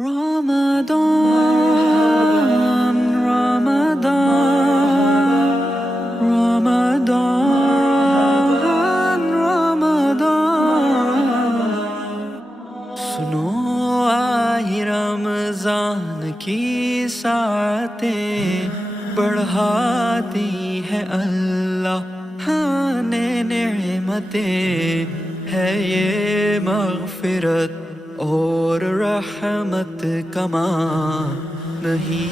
Ramadan, Ramadan, Ramadan, Ramadan. सुनो आए रमजान की सातें बढ़ाती है अल्लाह ने नेमतें है ये मग़फ़िरत और रहमत कमा नहीं।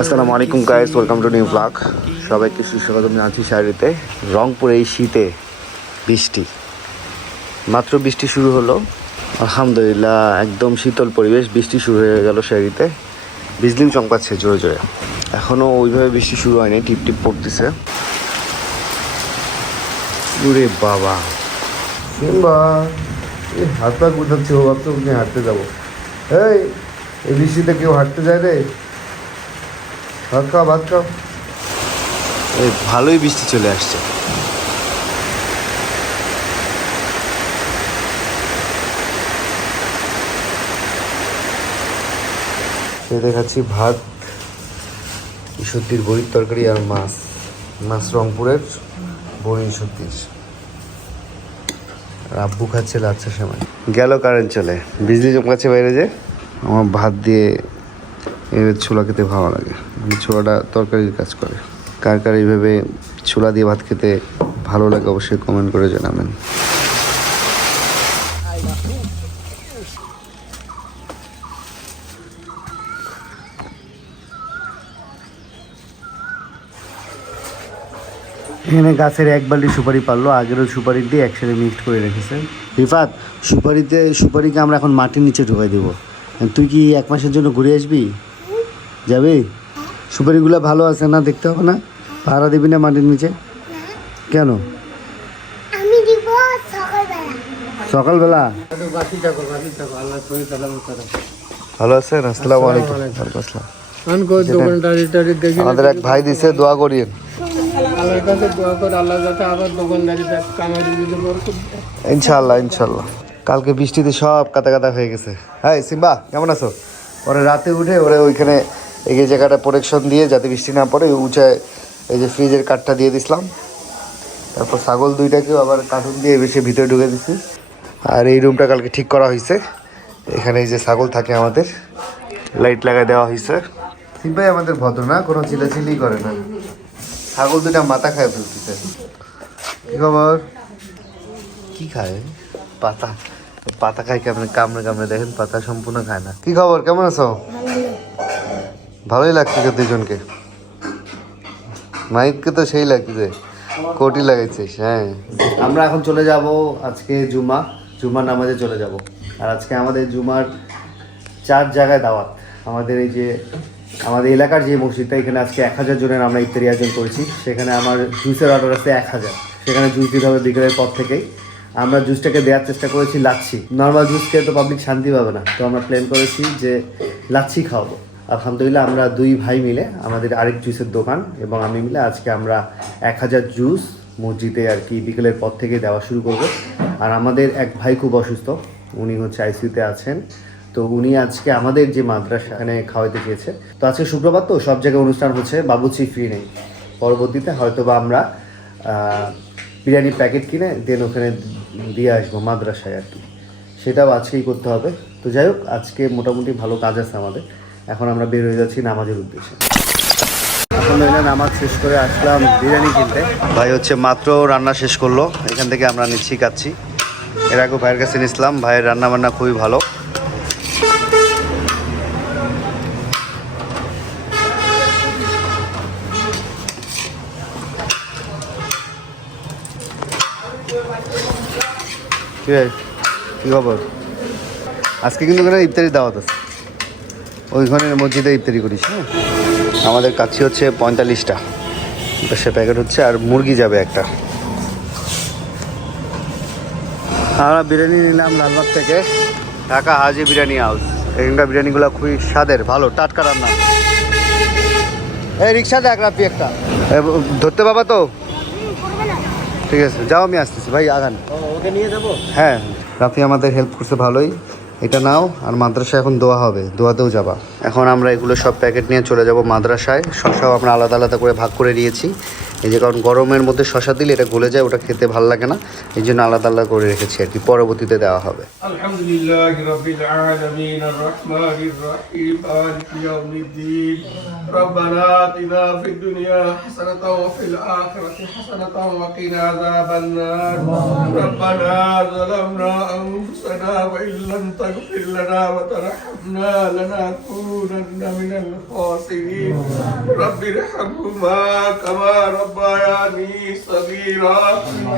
আসসালামু আলাইকুম guys, welcome to new blog. সবাইকে সুস্বাগতম জানাচ্ছি শাড়িতে। রংপুরে এই শীতে বৃষ্টি, মাত্র বৃষ্টি শুরু হলো। আলহামদুলিল্লাহ, একদম শীতল পরিবেশ। বৃষ্টি শুরু হয়ে গেল শাড়িতে, বিজলিও চমকাচ্ছে জোরে জোরে। এখনও ওইভাবে বৃষ্টি শুরু হয়নি, টিপ টিপ পড়তেছে। ওরে বাবা, সিম্বা এই হাত পা গুটাচ্ছে, ও ভাবছে ওকে হাঁটতে যাবো। এই বৃষ্টিতে কেউ হাঁটতে যায় রে? ভাত খাও, ভাত খাও। এই ভালোই বৃষ্টি চলে আসছে। সে দেখাচ্ছি ভাত, ঈশ্বরদীর বড়ির তরকারি আর মাছ। মাছ রংপুরের বড়ি ঈশ্বরদীর। আর আব্বু খাচ্ছে লাচ্ছা সেমাই। গেল কারেন্ট চলে, বিজলি চমকাচ্ছে বাইরে। যে আমার ভাত দিয়ে ছোলা খেতে ভালো লাগে। ছোলাটা তরকারির কাজ করে। কার কার এইভাবে ছোলা দিয়ে ভাত খেতে ভালো লাগে অবশ্যই কমেন্ট করে জানাবেন। এখানে গাছের এক বালতি সুপারি পারলো, আগেরও সুপারি দিয়ে একসাথে মিক্সড করে রেখেছে। রিফাত, সুপারিকে আমরা এখন মাটির নিচে ঢুকাই দেবো। তুই কি এক মাসের জন্য ঘুরে আসবি? যাবি? সুপারিগুলো ভালো আছে না, দেখতে হবে না? পাহারা দিবি না মাটির নিচে? কেন? সকালবেলা। ভালো আছেন? আসসালামু আলাইকুম। আমাদের এক ভাই দিছে, দোয়া করিয়েন। ইনশাল্লাহ ইনশাল্লাহ। কালকে বৃষ্টিতে সব কাদা কাদা হয়ে গেছে। হ্যাঁ সিম্বা, কেমন আছো? ওরা রাতে উঠে ওরা ওইখানে এই জায়গাটা প্রোটেকশন দিয়ে যাতে বৃষ্টি না পড়ে উঁচায় এই যে ফ্রিজের কাঠটা দিয়ে দিছিলাম। তারপর ছাগল দুইটাকেও আবার কার্টুন দিয়ে বেশি ভিতরে ঢুকে দিচ্ছি। আর এই রুমটা কালকে ঠিক করা হয়েছে। এখানে এই যে ছাগল থাকে আমাদের, লাইট লাগাই দেওয়া হয়েছে। সিম্বাই আমাদের ভদ্র না, কোনো চিলাচিলি করে না। ছাগল দুটা মাথা খায় ফেলতেছে। কি খবর? কি খায়? পাতা। পাতা খায় কেমন? কামড়ে কামড়ে দেখেন, পাতা সম্পূর্ণ খায় না। কি খবর, কেমন আছো? ভালোই লাগছে দুজনকে। মাইককে তো সেই লাগছে, কোটি লাগাইছিস। হ্যাঁ, আমরা এখন চলে যাব আজকে জুমার নামাজে চলে যাব। আর আজকে আমাদের জুমার 4 জায়গায় দাওয়াত। আমাদের এই যে আমাদের এলাকার যে মসজিদটা, এখানে আজকে 1000 জনের আমরা ইফতারি আয়োজন করেছি। সেখানে আমার জুসের অর্ডার আছে 1000। সেখানে জুস দিতে হবে বিকেলের পর থেকেই। আমরা জুসটাকে দেওয়ার চেষ্টা করেছি লাচ্ছি। নর্মাল জুস খেয়ে তো পাবলিক শান্তি পাবে না, তো আমরা প্ল্যান করেছি যে লাচ্ছি খাওয়াবো। আলহামদুলিল্লাহ, আমরা 2 ভাই মিলে, আমাদের আরেক জুসের দোকান এবং আমি মিলে আজকে আমরা 1000 জুস মসজিদে আর কি বিকেলের পর থেকে দেওয়া শুরু করব। আর আমাদের এক ভাই খুব অসুস্থ, উনি হচ্ছে আইসিইউতে আছেন। তো উনি আজকে আমাদের যে মাদ্রাসা এখানে খাওয়াইতে চেয়েছে। তো আজকে শুক্রবার তো সব জায়গায় অনুষ্ঠান হচ্ছে, বাবুচি ফ্রি নেই। পরবর্তীতে হয়তো বা আমরা বিরিয়ানির প্যাকেট কিনে দেন ওখানে দিয়ে আসবো মাদ্রাসায় আর কি। সেটাও আজকেই করতে হবে। তো যাই হোক, আজকে মোটামুটি ভালো কাজ আছে আমাদের। এখন আমরা বের হয়ে যাচ্ছি নামাজের উদ্দেশ্যে। এখন নামাজ শেষ করে আসলাম বিরিয়ানি কিনতে। ভাই হচ্ছে মাত্র রান্না শেষ করলো, এখান থেকে আমরা নিচ্ছি খাচ্ছি। এর আগে ভাইয়ের কাছে নিয়েছিলাম, ভাইয়ের রান্না বান্না খুবই ভালো। কি খবর? আজকে কিন্তু ওখানে ইফতারি দাওয়াত আছে, ওইখানে মসজিদে ইফতারি করিস। হ্যাঁ, আমাদের কাছে হচ্ছে 45টা 10 প্যাকেট হচ্ছে, আর মুরগি যাবে একটা। আমরা বিরিয়ানি নিলাম লালবাগ থেকে, ঢাকা হাজি বিরিয়ানি হাউস। এখানকার বিরিয়ানিগুলো খুবই স্বাদের, ভালো টাটকা রান্না। এই রিক্সা দেখ রাপি একটা ধরতে পাবা তো? ঠিক আছে, যাও, আমি আসতেছি ভাই। আগান, ওকে নিয়ে যাবো। হ্যাঁ, রাফি আমাদের হেল্প করছে ভালোই। এটা নাও, আর মাদ্রাসায় এখন দোয়া হবে, দোয়াতেও যাবা। এখন আমরা এগুলো সব প্যাকেট নিয়ে চলে যাব মাদ্রাসায়। শসাও আমরা আলাদা আলাদা করে ভাগ করে নিয়েছি, এই যে কারণ গরমের মধ্যে শসা দিলে এটা গলে যায়, ওটা খেতে ভালো লাগে না, এই জন্য আলাদা আলাদা করে রেখেছি আর কি, পরবর্তীতে দেওয়া হবে। আলহামদুলিল্লাহি রাব্বিল আলামিন আর রহমানির রহিম মালিকি ইয়াউমিদ্দিন রব্বানা আতিনা ফিদ দুনিয়া হাসানাতাও ওয়া ফিল আখিরাতি হাসানাতাও ওয়া কিনা আযাবান নার রব্বানা যালামনা আনফুসানা ওয়া ইল্লাম তাগফির লানা ওয়া তারহামনা লানাকুনান্না মিনাল খাসিরিন রব্বিরহামহুমা কামা রব্বায়ানি সগীরা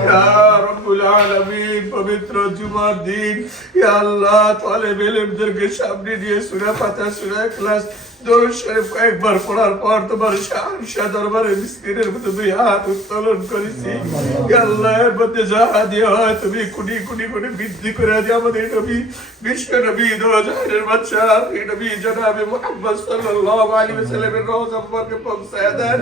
ইয়া রব্বুল আলামিন। পবিত্র জুমার দিন ইয়া আল্লাহ তালেব ইলমদেরকে সামনে নিয়ে সূরা ফাতিহা সূরা ইখলাস দরুদ শরীফ একবার পড়ার পর তোমার শাহ দরবারে মিসকিনের মতো দুই হাত উত্তোলন করেছি। ইয়া আল্লাহ এর মধ্যে যা দিয়ে হয় তুমি কোটি কোটি কোটি বৃদ্ধি করে দিয়ে আমাদের নবী বিশ্ব নবী দোজাহানের বাদশাহ এই নবী জনাবে মুহাম্মদ সাল্লাল্লাহু আলাইহি ওয়াসাল্লামের রওজা মুবারকে পৌঁছায় দেন।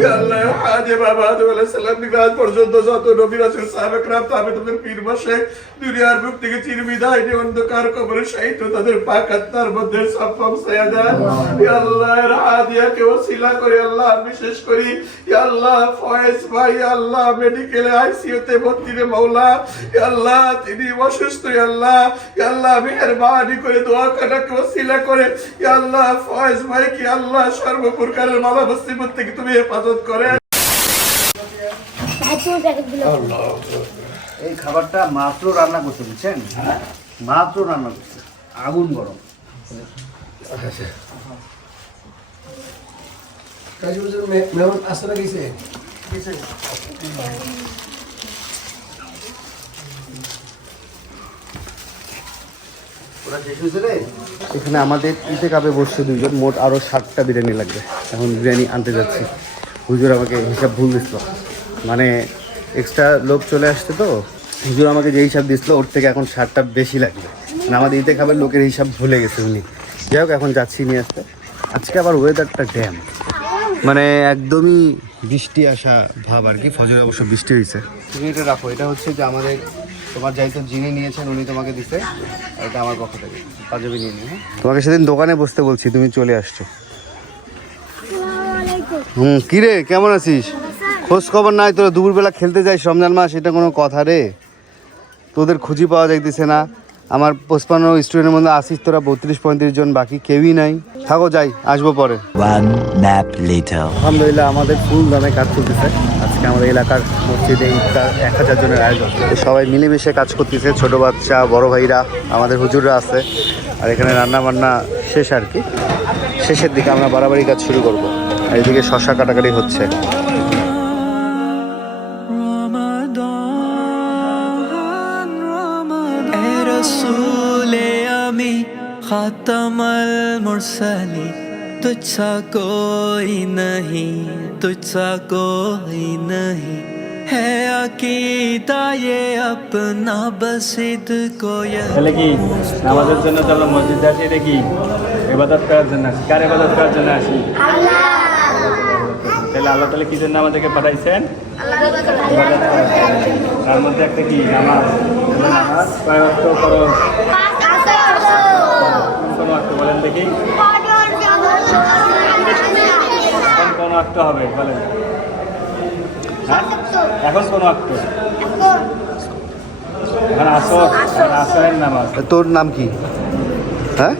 ইয়া আল্লাহ হাদে বাবা আদম আলাইহিস সালাম থেকে আজ পর্যন্ত যত নবী রাসূল সাহাবা کرام তাবেঈদের পীর মাশায়েখ দুনিয়ার বুক থেকে চির বিদায় নিয়ে অন্ধকার কবরে শায়িত তাদের পাক আত্মার মধ্যে সব পৌঁছায় দেন। ইয়া আল্লাহ রাদিয়াকে ওসিলা করে আল্লাহ বিশেষ করি ইয়া আল্লাহ ফয়েজ ভাই আল্লাহ মেডিকেলে আইসিইউতে ভর্তি রে মাওলা। ইয়া আল্লাহ তিনি অসুস্থ, ইয়া আল্লাহ মেহেরবানি করে দোয়া কাটাকে ওসিলা করে ইয়া আল্লাহ ফয়েজ ভাই কি আল্লাহ সর্বপ্রকারের মালা মুসিবত থেকে তুমি হেফাজত করে। এই খাবারটা মাত্র রান্না করতে, বুঝছেন, মাত্র রান্না করতে, আগুন গরম। মেহমান আসলে গেছে এখানে আমাদের ইতে কাপে বসছে দুইজন, মোট আরও 60টা বিরিয়ানি লাগবে। এখন বিরিয়ানি আনতে যাচ্ছি, হুজুর আমাকে হিসাব ভুল দিছিল, মানে এক্সট্রা লোক চলে আসছে তো, হুজুর আমাকে যে হিসাব দিছিল ওর থেকে এখন 60টা বেশি লাগবে, মানে আমাদের ইতে কাপের লোকের হিসাব ভুলে গেছে উনি। যাই হোক এখন যাচ্ছি নিয়ে আসতে। আজকে আবার ওয়েদারটা ড্যাম, মানে একদমই বৃষ্টি আসা ভাব আর কি, ফজরে অবশ্য বৃষ্টি হয়েছে। তুমি এটা রাখো, এটা হচ্ছে যে আমাদের তোমার যাইতো যিনি নিয়েছেন উনি তোমাকে দিছে, এটা আমার পক্ষ থেকে পাঞ্জাবি নিয়ে নিয়ে। তোমাকে সেদিন দোকানে বসতে বলছি, তুমি চলে আসছো। কিরে কেমন আছিস? খোঁজ খবর নাই, তোরা দুপুরবেলা খেলতে যাইস রমজান মাস, এটা কোনো কথা রে? তোদের খুঁজি পাওয়া যাইতেছে না। আমার 55 স্টুডেন্টের মধ্যে আসিস তোরা 32-35 জন, বাকি কেউই নাই। থাকো, যাই, আসবো পরে। আলহামদুলিল্লাহ আমাদের ফুল দামে কাজ চলতেছে। আজকে আমাদের এলাকার মসজিদে ইফতার 1000 জনের আয়োজন, সবাই মিলেমিশে কাজ করতেছে, ছোট বাচ্চা বড় ভাইরা আমাদের হুজুররা আছে। আর এখানে রান্না বান্না শেষ আর কি, শেষের দিকে আমরা বাড়াবাড়ি কাজ শুরু করব। আর এদিকে শশা কাটাকাটি হচ্ছে। खातमल मुरसली तुझसा कोई नहीं, तुझसा कोई नहीं है अकीदा ये अपना बसिद को ये। তাহলে কি নামাজের জন্য তো আমরা মসজিদে আসি, এটা কি ইবাদত করার জন্য আসি? কার ইবাদত করার জন্য আসি? আল্লাহ। তাহলে আল্লাহ তাআলা কি জন্য আমাদেরকে পাঠাইছেন? ইবাদত করার জন্য। তার মধ্যে একটা কি নামাজ। নামাজ কয় ওয়াক্ত করো? কোন ওয়াক্ত বলেন দেখি, এখন কোন ওয়াক্ত হবে বলেন? হ্যাঁ এখন কোন ওয়াক্ত? এখন আসরের নামাজ। তোর নাম কি? হ্যাঁ,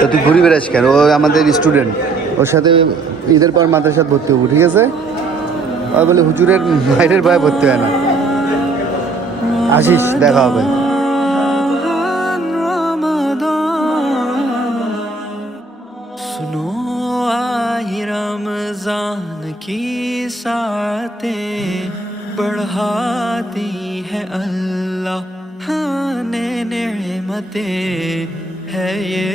তো তুই ঘুরে বেড়াস কেন? ও আমাদের স্টুডেন্ট, ওর সাথে ঈদের পর মাদ্রাসায় ভর্তি হবো, ঠিক আছে? আর বলে হুজুরের বাইরের ভয়ে ভর্তি হয় না। আসিস, দেখা হবে। सुनो आए रमजान की सातें बढ़ाती है अल्लाह ने नेमतें, है ये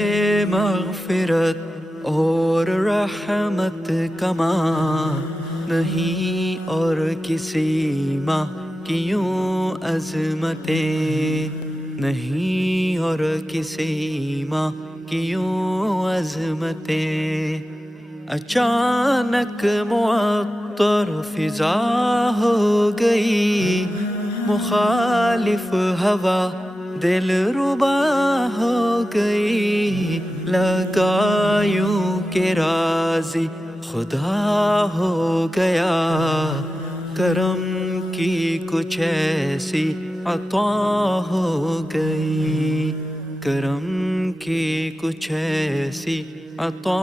मगफिरत और रहमत कमा नहीं और किसी माँ की यूं अजमतें नहीं और किसी माँ की यूं अजमतें। अचानक मुअत्तर फिजा हो गई, मुखालिफ हवा दिल रुबा हो गई लगा यूं के राजी खुदा हो गया करम की कुछ ऐसी अता हो गई करम की कुछ ऐसी अता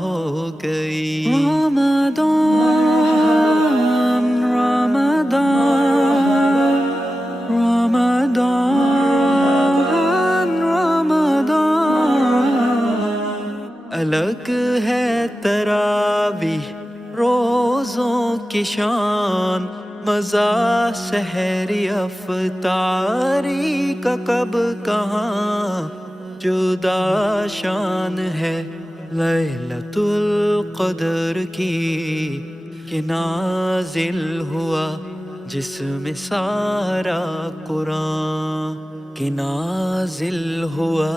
हो गई रमदान रमदान रमदान रमदान अलग है तरावीह रोज़ों की शान मज़ा सहरी अफ्तारी का कब कहाँ जुदा शान है लैलतुल क़द्र की कि नाज़िल हुआ जिसमें सारा कुरान कि नाज़िल हुआ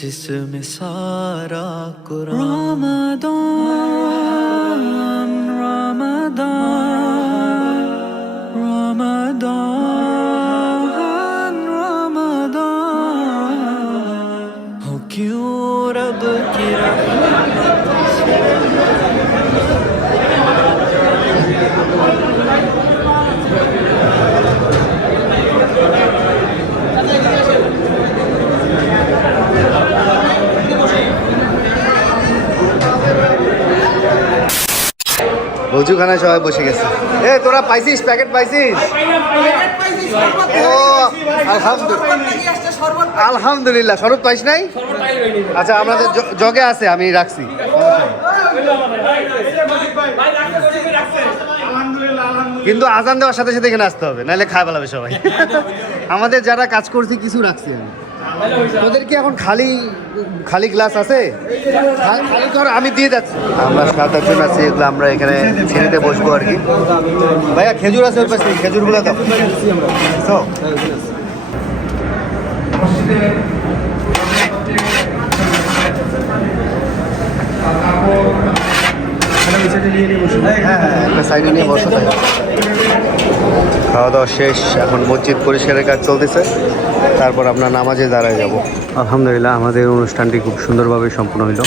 जिसमें सारा कुरान रमदान रमदान रमदान रमदान हो क्यों रब की रहमत से বজুখানায় সবাই বসে গেছে। এ তোরা পাইছিস প্যাকেট পাইছিস? ও আলহামদুলিল্লাহ। শরবত পাইস নাই? আচ্ছা আমাদের জগে আছে, আমি রাখছি। কিন্তু আজান দেওয়ার সাথে সাথে এখানে আসতে হবে, নাহলে খায় ফেলাবে সবাই। আমাদের যারা কাজ করছি কিছু রাখছি আমি। তোদের কি এখন খালি খালি গ্লাস আছে? খালি ধর আমি দিয়ে যাচ্ছি। আমরা 7-8 জন আছি, এগুলো আমরা এখানে ছেড়েতে বসবো আর কি। ভাইয়া খেজুর আছে ওই পাশে, খেজুরগুলো দাও। তো একটা সাইডে নিয়ে বসে থাকে। খাওয়া দাওয়া শেষ, এখন মসজিদ পরিষ্কারের কাজ চলতেছে, তারপর আমরা নামাজে দাঁড়ায় যাব। আলহামদুলিল্লাহ আমাদের অনুষ্ঠানটি খুব সুন্দরভাবে সম্পন্ন হইল।